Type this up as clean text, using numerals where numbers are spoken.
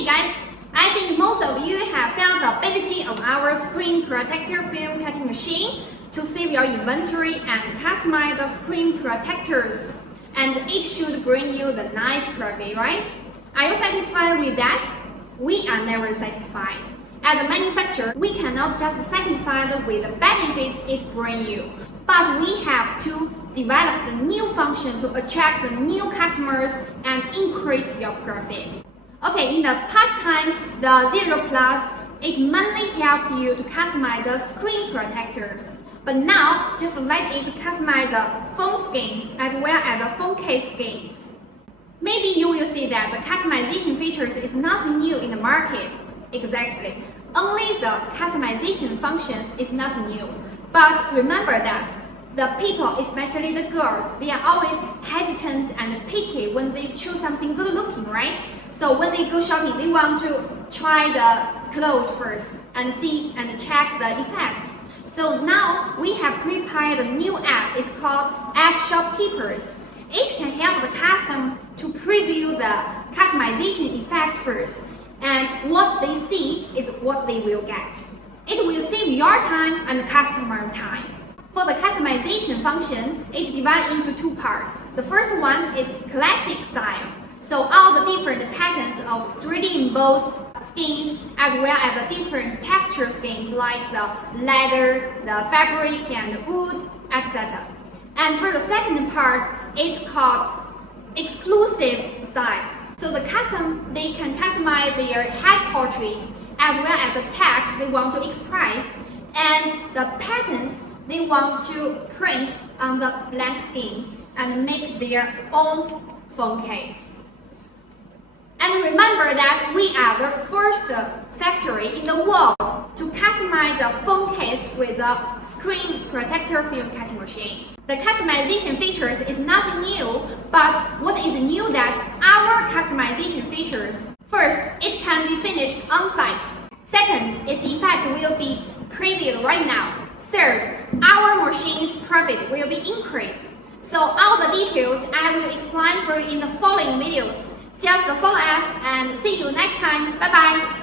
Hey guys, I think most of you have found the ability of our screen protector film cutting machine to save your inventory and customize the screen protectors. And it should bring you the nice profit, right? Are you satisfied with that? We are never satisfied. As a manufacturer, we cannot just satisfy with the benefits it brings you, but we have to develop the new function to attract the new customers and increase your profit. Okay, in the past time, the Zero Plus, it mainly helped you to customize the screen protectors. But now, just let it customize the phone skins as well as the phone case skins. Maybe you will see that the customization features is nothing new in the market. Exactly. Only the customization functions is not new. But remember that the people, especially the girls, they are always hesitant and picky when they choose something good looking, right? So when they go shopping, they want to try the clothes first and see and check the effect. So now we have prepared a new app. It's called App Shopkeepers. It can help the customer to preview the customization effect first, and what they see is what they will get. It will save your time and customer time. For the customization function, it divides into two parts. The first one is classic style. So all the different patterns of 3D embossed skins as well as the different texture skins like the leather, the fabric and wood, etc. And for the second part, it's called exclusive style. So the they can customize their head portrait as well as the text they want to express and the patterns they want to print on the blank skin and make their own phone case. And remember that we are the first factory in the world to customize the phone case with a screen protector film cutting machine. The customization features is nothing new, but what is new that our customization features. First, it can be finished on site. Second, its effect will be previewed right now. Third, our machine's profit will be increased. So all the details I will explain for you in the following videos. Just follow us and see you next time. Bye bye.